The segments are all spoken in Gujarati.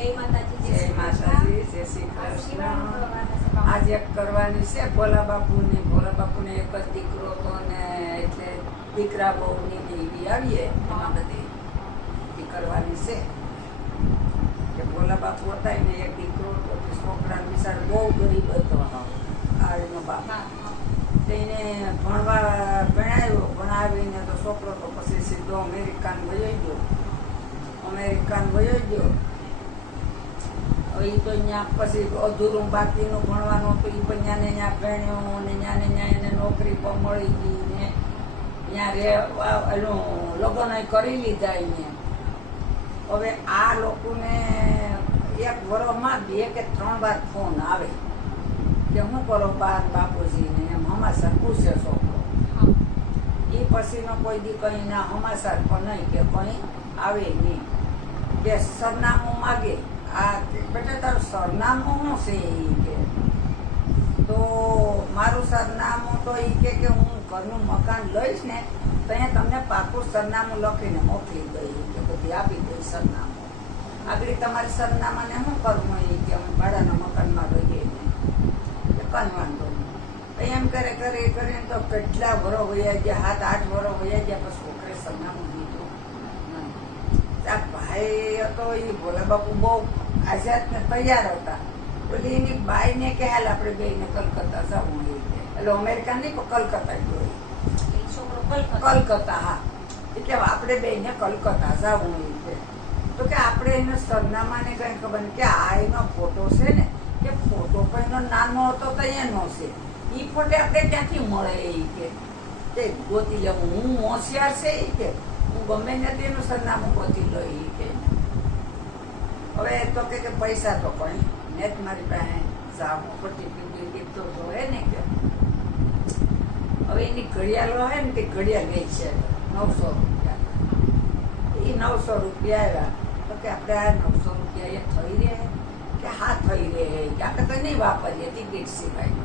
જય માતાજી જય માતાજી. જય શ્રી કૃષ્ણ. આજે એક કરવાની છે ભોલા બાપુને ભોલા બાપુને એક જ દીકરો હતો ને એટલે દીકરા બહુની ની એવી આવીએ એમાં બધી એ કરવાની છે કે ભોલા બાપુ હતા એને એક દીકરો હતો છોકરા બિચારો બહુ ગરીબ હતો આ બાપા. તેને ભણવા ભણાવ્યો ભણાવીને તો છોકરો તો પછી સીધો અમેરિકાન વયો ગયો અમેરિકાન વયો ગયો હવે ઈ તો અહીંયા પછી અધૂરું બાકીનું ભણવાનું હતું એ પણ ત્યાંને ત્યાં ભણ્યો ને ત્યાંને ત્યાં એને નોકરી પણ મળી ગઈ ને ત્યાં રે એનું લગ્ન કરી લીધા એને હવે આ લોકોને એક વર્ષમાં બે કે ત્રણ વાર ફોન આવે કે હું કરો બાર બાપુજીને? એમ હમાસર પૂછે છોકરો. એ પછીનો કોઈ દી કંઈ ના હમાસર પણ નહીં કે કંઈ આવે નહીં. કે સરનામું માગે. સરનામું શું છે એ કે તો મારું સરનામું તો એ કે કે હું ઘરનું મકાન લઈશ ને, તો અહીંયા તમને પાકું સરનામું લખીને મોકલી દઈ કે બધી આપી દઈ સરનામું. આગળ તમારી સરનામાને શું કરવું એ કે અમે ભાડાના મકાનમાં રહીએ ને. એ કંઈ વાંધો એમ કરે કરે કરીને તો કેટલા વરો વયા ગયા હાથ આઠ વરો વયા ગયા પછી છોકરે સરનામું દીધું. આ ભાઈ હતો એ ભોલા બાપુ બહુ આઝાદ ને તૈયાર હતા. બોલી એની બાઈને કે હાલ આપણે બેને કલકત્તા જવું જોઈએ એટલે. અમેરિકા નહીં પણ કલકત્તા ગયો કલકત્તા. કલકત્તા હા. એટલે આપણે બેને કલકત્તા જવું જોઈએ તો કે આપણે એનો સરનામાને કઈ ખબર કે આ એનો ફોટો છે ને કે ફોટો પણ એનો નાનો હતો તો એનો છે. એ ફોટો આપણે ક્યાંથી મળે એ કે? તે ગોતી લેવું હું હોશિયાર છે એ કે? હું ગમે ને તેનું સરનામું ગોતી લઉં એ કે. હવે તો કે કે પૈસા તો પણ ને જ મારી પાસે સાબુ પટ્ટી પીટી તો જોવે ને કે. હવે એની ઘડિયાળ હોય ને તે ઘડિયાળ વેચ છે. નવસો રૂપિયા. એ નવસો રૂપિયા આવ્યા. તો કે આપણે આ નવસો રૂપિયા એ થઈ રહે કે હા થઈ રહે કે આપણે તો નહીં વાપરીએ ટિકિટ સિવાય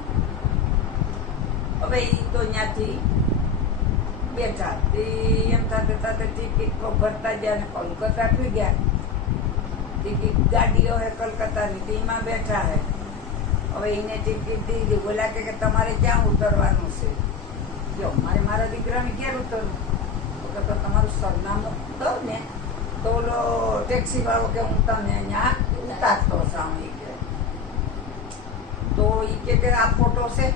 હવે એ તો ત્યાંથી બેઠા. તે એમ થતા થતા ટિકિટ ભરતા ગયા ને કોલકાતા થઈ ગયા. ટિકિટ ગાડીઓ હે કલકત્તાની તેમાં બેઠા હે. હવે એને ટિકિટ દીધી. બોલા કે તમારે ક્યાં ઉતરવાનું છે? જો, મારે મારા દીકરાને ક્યારે ઉતરવું? તો તમારું સરનામું દઉં ને, તો ઓલો ટેક્સી વાળો કે હું તમને અહીંયા ઉતારતો છું ઈ કે. તો ઈ કે આ ફોટો છે?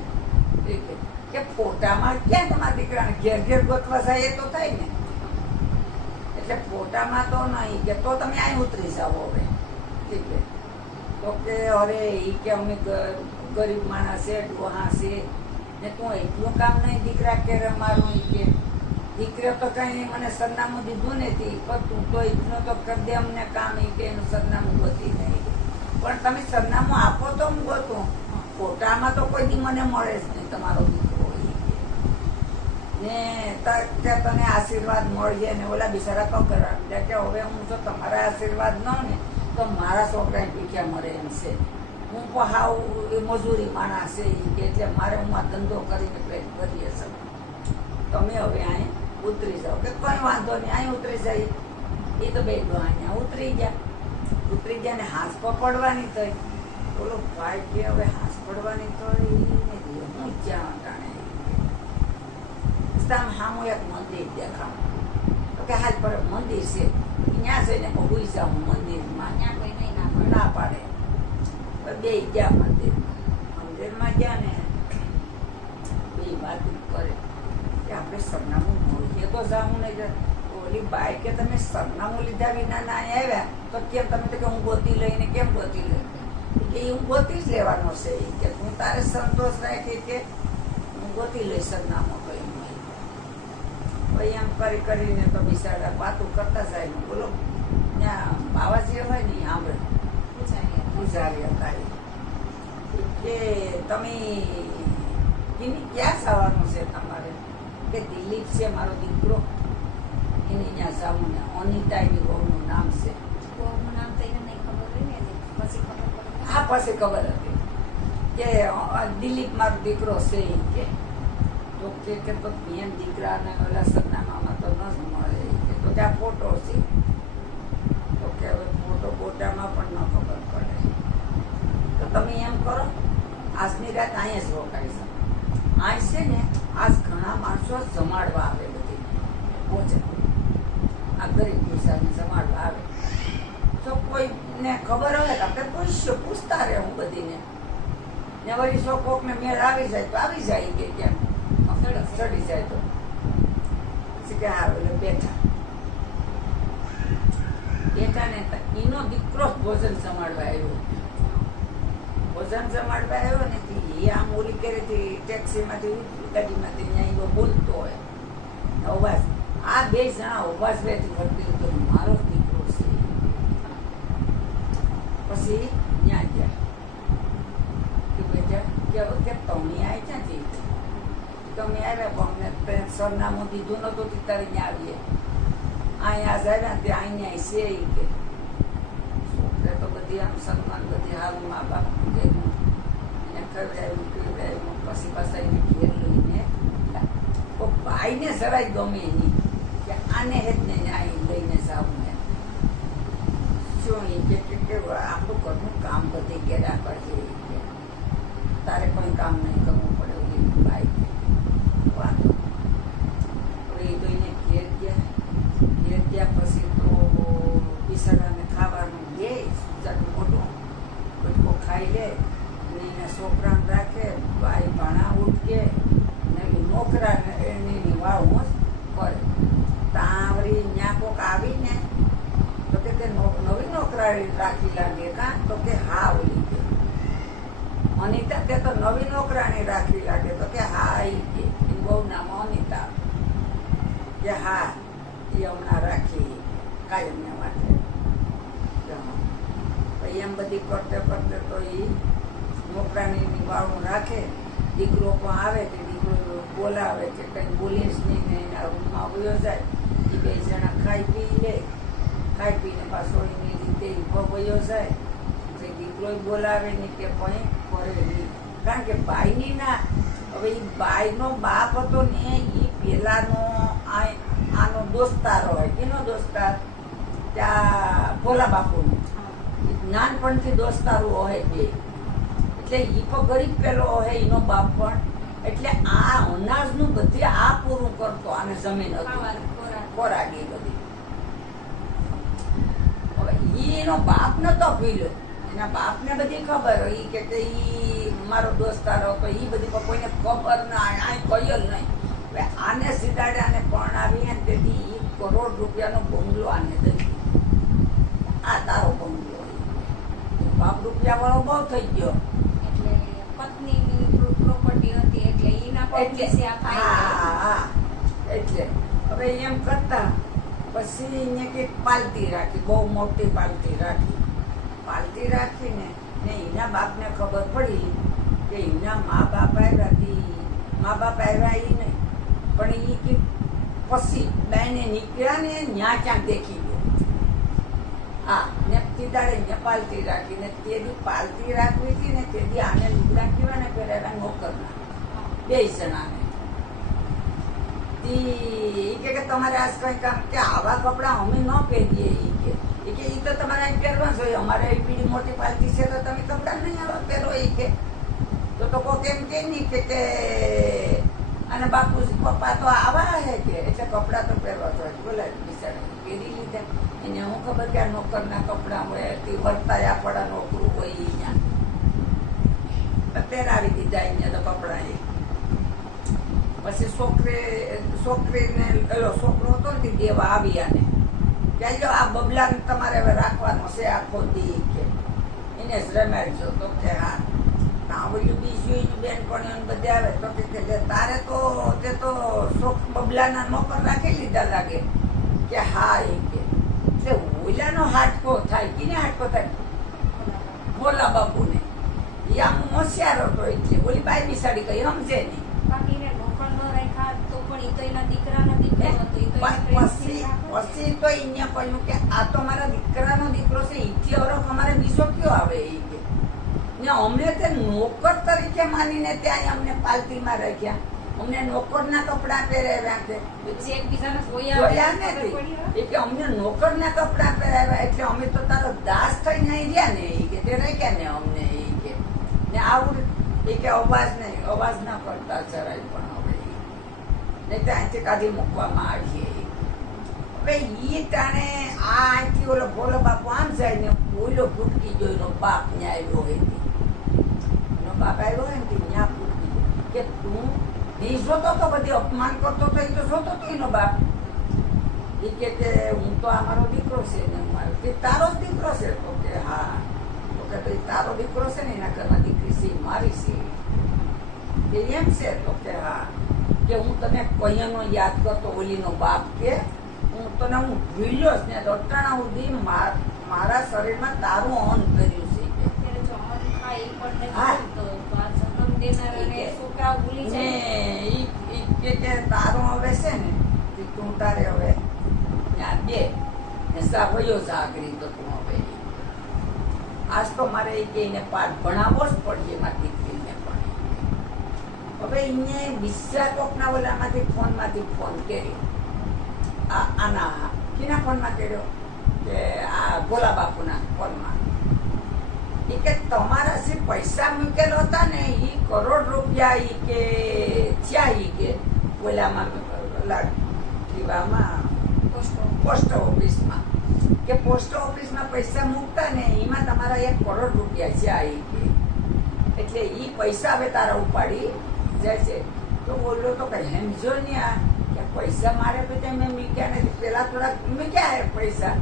કે ફોટામાં ક્યાં તમારા દીકરાને ઘેર ઘેર ગોતવા જાય એ તો થાય ને. એટલે ફોટામાં તો નહીં, કે તો તમે અહીં ઉતરી જાઓ હવે. ઠીક છે. તો કે અરે એ કે અમે ગરીબ માણસ છે, ડોહા છે. ને તું એટલું કામ નહીં, દીકરા કે મારું એ કે. દીકરો તો કઈ મને સરનામું દીધું નથી, પણ તું તો એટલું તો કરી દે અમને કામ એ કે એનું સરનામું ગોતી નહીં. પણ તમે સરનામું આપો તો હું ગોતું. ફોટામાં તો કોઈ દી મને મળે જ નહીં તમારો દીકરો. કે. ને કે તને આશીર્વાદ મળજે ને ઓલા બિચારા કરવા માંડ્યા કે હવે હું જો તમારા આશીર્વાદ ન ને, તો મારા છોકરાને પીખ્યા મળે એમ છે. હું પણ હાવ એ મજૂરી માણસ છે કે એટલે મારે હું આ ધંધો કરીને પેટ ભરીએ હશે. તમે હવે અહીં ઉતરી જાઓ. કે કંઈ વાંધો નહીં અહીં ઉતરી જાય. એ તો બે અહીંયા ઉતરી ગયા. ઉતરી ગયા ને હાથ પકડવાની થઈ. બોલો ભાઈ કે હવે હાથ પડવાની થઈ હું જ્યાં રસ્તામાં સામું એક મંદિર દેખાવ તો કે હાલ પર મંદિર છે. ત્યાં જઈને હું હુઈ જાઉં મંદિરમાં. ત્યાં કોઈ નહીં, ના. ના પાડે. તો બે ગયા મંદિરમાં. મંદિરમાં ગયા ને બે વાત કરે. કે આપણે સરનામું મળીએ તો જાઉં નહીં ઓલી બાઈ કે તમે સરનામું લીધા વિના ના આવ્યા? તો કેમ તમે તો કે હું ગોતી લઈને કેમ ગોતી લઈ? કે હું ગોતી જ લેવાનો છે. કે હું તારે સંતોષ રાખી કે હું ગોતી લઈ સરનામું. પછી આમ કરી કરીને તો બિસાડા વાતું કરતા જાય. બોલો ત્યાં બાવાજી હોય ને આંબળે? સાંભળે પૂજારી હતા. કે તમે એની ક્યાં જવાનું છે તમારે? કે દિલીપ છે મારો દીકરો? એની ત્યાં જવું ને અનિતા એની બહુનું નામ છે. કોનું નામ તો એને નહીં ખબર હોય ને પછી ખબર પડે. આ પછી ખબર હતી. કે દિલીપ મારો દીકરો છે કે. તો કે કે તો બેન દીકરાને ઓલા માણસ મળે. બધા ફોટો છે. તો તો તમે ને, આજ આવે આપણે પૂછશું, પૂછતા રહેવું બધીને. ને વળી સો કોકને મેળ આવી જાય તો આવી જાય કે કેમ? ચડી જાય તો. એટલે બેઠા બેઠા ને એનો દીકરો ભોજન સંભાળવા આવ્યો ભોજન સંભાળવા આવ્યો ને? એ આમ ઓલી કરેથી ટેક્સીમાંથી ગાડીમાંથી ત્યાં એવો બોલતો હોય અવાજ આ બે જણા અવાજ બેથી વર્તી તો મારો દીકરો છે પછી ત્યાં ગયા કે બેટા કે તમે આવી ક્યાંથી તમે આવ્યા પણ અમને સરનામું દીધું નતું તે તારે ત્યાં આવીએ અહીંયા આવ્યા ત્યાં અહીંયા છે એ કે છોકરે તો બધી આમ સન્માન બધી હારું મા બાપ કીધું એને ખવડાવ્યું પીવડાવ્યું પછી પાછા એને ઘેર લઈને ગયા. તો ભાઈને જરાય ગમે એની કે આને હેત ને અહીં લઈને જાઉં ને શું એ કે આપણું ઘરનું કામ બધી કર્યા કરજે તારે કોઈ કામ નહીં કરવું પડે એવું એ ભાઈ કે. વાંધો હવે એ તો એને ઘેર ગયા. ઘેર ગયા પછી તો બિસાડાને ખાવાનું દે, સુજાનું મોટું બટકો ખાઈ લે. અને એના છોકરાને રાખે, ભાઈ ભાણા ઉઠકે. ને એ નોકરા એની વાવ કરે. ત્યાં વળી ત્યાં કોક આવીને, તો કે તે નો- નવી નોકરાણી રાખી લાગે કાં? તો કે હા ઓલી અનિતા, તે તો નવી નોકરાણી રાખી લાગે. તો કે હા ઈ કે એનું બહુ નામ અનિતા કે હા એ હમણાં રાખી કાયમને માટે એમ બધી કરતે કરતે તો એ નોકરાની વાળું રાખે દીકરો પણ આવે કે દીકરો બોલાવે કે કંઈ બોલીશ નહીં ને એના રૂમમાં વયો જાય એ બે જણા ખાઈ પી લે ખાઈ પીને પાછો એની રીતે ઊભો વયો જાય પછી દીકરો બોલાવે નહીં કે પણ કરે નહીં કારણ કે બાઈની ના હવે એ બાઈનો બાપ હતો ને એ પેલાનો આ આનો દોસ્તાર હોય કેનો દોસ્તાર ત્યાં ભોલા બાપુનો નાનપણથી દોસ્તારું હોય બે. એટલે એ તો ગરીબ પેલો હોય એનો બાપ પણ. એટલે આ અનાજનું બધી આ પૂરું કરતો આને જમીન ખોરાક. બધી. હવે એનો બાપ નતો ભીલ્યો. એના બાપને બધી ખબર હોય કે ઈ મારો દોસ્તાર હતો એ બધી કોઈને ખબર ના આ કયો જ નહીં. આને સીધાડે આને પરણાવી અને તેથી એક કરોડ રૂપિયાનો બંગલો આને દઈ આ તારો બંગલો. બાપ રૂપિયા વાળો બહુ થઈ ગયો. એટલે પત્નીની પ્રોપર્ટી હતી એટલે એના હા, એટલે હવે એમ કરતા પછી અહીંયા કંઈક પાલતી રાખી બહુ મોટી પાલતી રાખી. પાલતી રાખીને ને એના બાપને ખબર પડી કે એના મા બાપ આવ્યા મા બાપ આવ્યા એ નહીં. પણ એ કે પછી બેને નીકળ્યા ને ન્યા ક્યાંક દેખી હા ને તીદાડે ને પાલતી રાખી, ને તેદી પાલતી રાખવી હતી ને તેદી આને લુગડા કેવા ને પહેરાવ્યા નોકરના. બે જણાને. તી કે કે તમારે આજ કઈ કામ કે આવા કપડાં અમે ન પહેરીએ, ઈ કે. એ કે એ તો તમારે અહીં પહેરવા જોઈએ અમારે પીડી મોટી પાલતી છે તો તમે કપડાં નહીં આવા પહેરો એ કે. તો તો કોક કે નહીં કે અને બાપુ પપ્પા તો આવા હે કે, એટલે કપડાં તો પહેરવા જોઈએ. બોલે, બિચારા પહેરી લીધા. એને હું ખબર કે આ નોકરના કપડાં હોય, તે વર્તાયા આપણા નોકરું હોય અહીંયા પહેરાવી દીધા અહીંયા તો કપડાં એ પછી છોકરે, છોકરીને, પેલો છોકરો હતો ને દેવા આવી આને. જો આ બબલાને તમારે હવે રાખવાનો છે આખો દી કે. એને જ રમાડજો, તો કે હા. તાવડ્યું બીજું એની બધે આવે. તો કે લે તારે તો તે તો શોખ બબલાના નોકર રાખી લીધા લાગે. કે હા એ કે. એટલે ઓલાનો હાટકો થાય કીને હાટકો થાય? ભોલા બાપુને. એ આમ હોશિયાર હતો એટલે. ઓલી બાઈ બિસાડી કઈ સમજે નહીં તો એના કહ્યું કે આ તો મારા દીકરાનો દીકરો છે ઈથી ઓળખ અમારે બીજો કયો આવે એ કે. ને અમને તે નોકર તરીકે માનીને ત્યાં અમને પાલતીમાં રાખ્યા. અમને નોકરના કપડાં પહેરાવ્યા છે. જોયા નથી. કે અમને નોકરના કપડાં પહેરાવ્યા એટલે અમે તો તારો દાસ થઈને અહીં રહ્યા ને એ કે તે રાખ્યા ને અમને એ કે. ને આવું એ કે અવાજ નહીં અવાજ ના કરતા જરાય પણ હવે ને ત્યાંથી કાઢી મૂકવામાં આવીએ હવે ઈ તાણે આ અહીંથી ઓલો ભોલો બાપુ આમ જાય ને ઓલો ભૂટકી ગયો નો બાપ ન્યાય હોય. બાપ આવ્યો ને તે ન્યા ભૂટકી કે તું એ જોતો તો બધી અપમાન કરતો તો એ તો જોતો તો એનો બાપ. એ કે કે હું તો આ મારો દીકરો છે ને મારો કે તારો જ દીકરો છે? તો કે હા. તો કે ભાઈ તારો દીકરો છે ને એના ઘરમાં દીકરી છે મારી છે. કે એમ છે? તો કે હા. કે હું તને કૈયાનો યાદ કરતો ઓલીનો બાપ કે હું તને હું ભૂલ્યો જ ને અટાણા સુધી મારા શરીરમાં તારું ઓન કર્યું. તારું તું તારે હવે ત્યાં સાભયો તો તું આજ તો મારે એ કે પાઠ જ પડશે મારી હવે અહીંયા બીજા કોકના ઓલામાંથી ફોનમાંથી ફોન કર્યો આ આના, કિના ફોનમાં કર્યો? કે આ ગોલા બાપુના ફોનમાં? ઈ કે તમારા જે પૈસા મૂકેલો હતા ને એ કરોડ રૂપિયા એ કે થયા એ કે ઓલામાં ઓલા દીવામાં પોસ્ટ ઓફિસમાં કે પોસ્ટ ઓફિસમાં પૈસા મૂકતા ને એમાં તમારા એક કરોડ રૂપિયા થયા ઈ કે. એટલે એ પૈસા હવે તારા ઉપાડી જાય છે. તો બોલો તો કઈ હેમજો ને આ કે પૈસા મારે બધા મેં મૂક્યા નથી. પહેલાં થોડાક મૂક્યા પૈસા.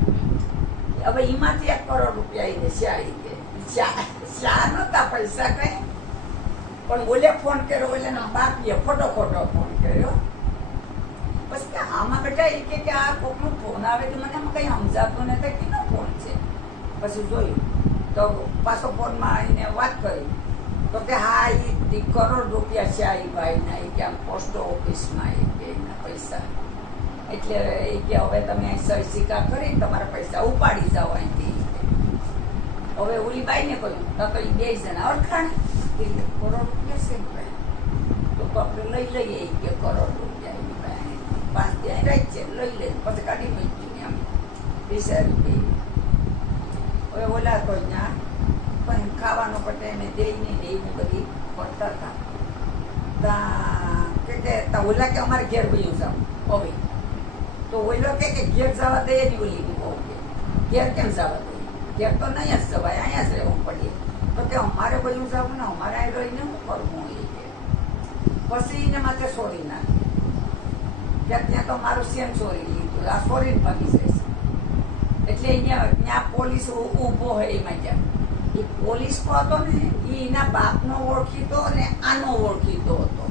હવે એમાંથી એક કરોડ રૂપિયા એને શા ઈ કે શા નહોતા પૈસા કઈ. પણ બોલે ફોન કર્યો એના બાપીએ ખોટો ખોટો ફોન કર્યો. પછી કે આમાં બેટા એ કે આ કોકનો ફોન આવે તો મને આમાં કંઈ સમજાતું નથી કેનો ફોન છે. પછી જોયું, તો પાછો ફોનમાં આવીને વાત કરી. તો કે હા એ કરોડ રૂપિયા છે આ ભાઈના એ કે આમ પોસ્ટ ઓફિસમાં એ કે એના પૈસા. એટલે એ કે હવે તમે સિક્કા કરી તમારા પૈસા ઉપાડી જાઓ અહીંથી. હવે ઓલી બાઈને કહ્યું તો તો એ બે જણા અડખાણ કરોડ રૂપિયા છે ને ભાઈ તો આપણે લઈ લઈએ એ કે કરોડ રૂપિયા પાસે. પાંચ ત્યાં રહી છે, લઈ લઈએ પછી કાઢી મૂક્યું ને આમ વિચાર્યું રૂપિયા. હવે ઓલા કોઈ ના પણ ખાવાનો પટે એને દઈ નહીં દે એવું બધી કરતા હતા. તા, કે ઓલા કે અમારે ઘેર વયું જાવ હવે તો ઓલો કે કે ઘેર જવા દે ની ઓલી બહુ ઘેર કેમ જવા દે? ઘેર તો નહીં જ જવાય, અહીંયા જ રહેવું પડીએ તો કે અમારે બધું જવું ને અમારે આ રહીને હું કરવું એ પછી એને માથે છોડી નાખે. ત્યાં ત્યાં તો મારું સેમ છોડી લીધું આ છોડીને ભાગી જાય એટલે અહીંયા ત્યાં પોલીસ ઊભો હોય એમાં જ્યાં એ પોલીસ કહો હતો ને એ એના બાપનો ઓળખીતો અને આનો ઓળખીતો હતો.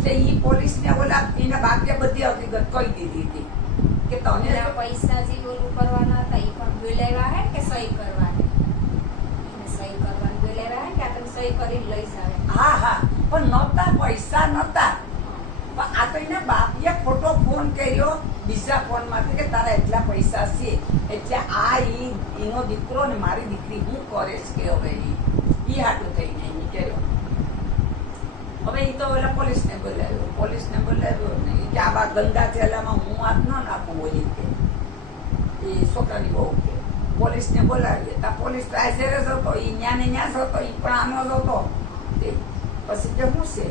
એટલે એ પોલીસને ઓલા એના બાપે બધી હકીકત કહી દીધી હતી. કે તને પૈસા જે ઓલું કરવાના હતા એ પણ બોલાવ્યા હે કે સહી કરવાની? સહી કરવાની બોલાવ્યા હે કે આ તમે સહી કરી લઈ જાવે હા હા. પણ નહોતા પૈસા નહોતા. પણ આ તો એના બાપીએ ખોટો ફોન કર્યો બીજા ફોનમાંથી કે તારા એટલા પૈસા છે એટલે આ ઈ એનો દીકરો ને મારી દીકરી હું કરે છે કે હવે એ ઈ હાટું થઈને એની કર્યો. હવે એ તો ઓલા પોલીસને બોલાવ્યો. પોલીસને બોલાવ્યો ને કે આવા ગંદા થેલામાં હું હાથ ન નાખું ઓલી કે. એ છોકરાની બહુ કે. પોલીસને બોલાવીએ. તા પોલીસ તો હાજર જ હતો. એ ન્યાને ન્યા જ હતો. એ પણ આનો જ હતો. પછી કે શું છે?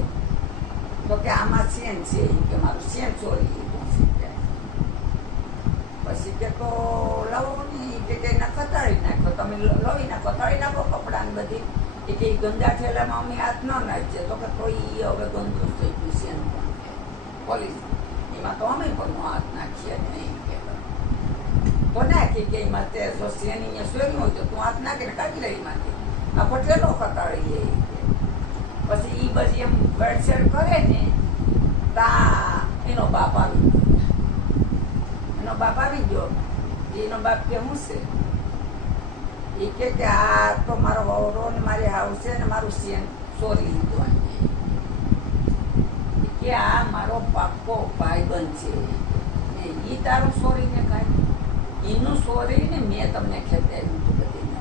તો કે આમાં ચેન છે કે મારું ચેન ચોરી પછી કે તો લાવો ને ઈ કે કે એને કતાળી નાખો તમે લવી નાખો તળી નાખો કપડાને બધી. કે ગંદા ઠેલામાં અમે હાથ ન નાખીએ, તો કે એ હવે ગંદુ થઈ ગયું છે એમ પણ પોલીસ. એમાં તો અમે પણ હાથ નાખીએ નહીં તો નાખી કે એમાં તે જો અહીંયા સોયનું હોય તો તું હાથ નાખીને કાઢી લઈ એમાંથી આ પટેલો કતાળી લે પછી એ બધી એમ વેડછેડ કરે ને, તા એનો બાપ આવી એનો બાપ આવી ગયો. એનો બાપ કે હું છે? એ કે કે આ તો મારો વહુરો ને મારી હાઉસ છે ને મારું સેન ચોરી લીધું કે આ મારો પાક્કો ભાઈબંધ છે. ને એ તારું સોરીને કાંઈ? એનું ચોરીને મેં તમને ખેતાવ્યું હતું બધીને.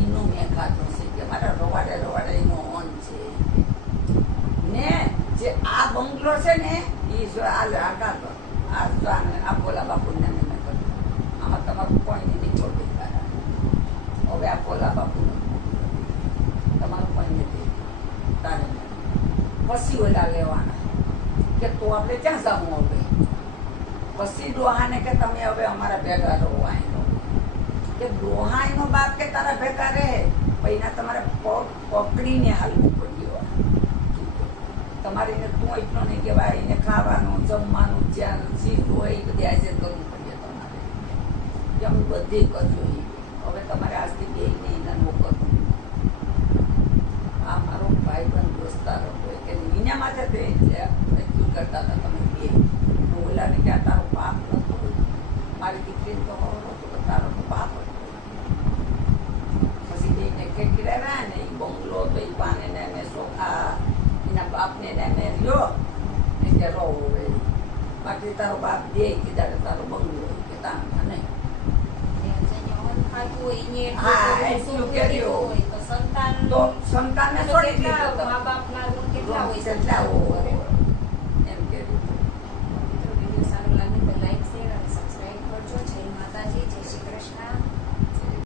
એનું મેં ખાધું છે કે મારા રવાડે રવાડે એનો ઓન છે. ને જે આ બંગલો છે ને એ જો આ તો? આ આ બોલા બાપુને મેં મેં કર્યું આમાં તમારું કોઈ નહીં છોડી હવે આ પોલા બાપુ તમારું કોઈ નથી પછી ઓલા લેવાના. કે તો આપણે ક્યાં જવું હવે? પછી ડોહાને કે તમે હવે અમારા ભેગા રહો આઈનો. કે ડોહાઈનો બાપ કે તારા ભેગા રહે? પૈના તમારે પગ પકડીને હાલવું પડ્યું તમારે એને તું એટલો નહીં કહેવાય, એને ખાવાનું, જમવાનું, જ્યાં ચીજ હોય એ બધી આજે કરવું પડે તમારે. એમ બધી કરજો એ. હવે તમારે આજથી બે નહીં કરવું આ મારો ભાઈ પણ દોસ્તાર હતો. એના માટે તે એ એટલું કરતા હતા. તમે બે હું ઓલાને કે તારો પાપ નહોતો મારી દીકરીને તો હોવો નહોતો પણ તારો તો પાપ હતો. પછી બેને રહ્યા ને એ બંગલો તો એ પાને ને મેં સોખા એના બાપને ને મેં લ્યો ને કે હવે બાકી તારો બાપ દે કે તારે તારો બંગલો કે તાર નહીં એને સંતાન તો સંતાનને છોડી દીધો મા ગુણ કેટલા હોય કેટલા સંતાન હોય. કરે.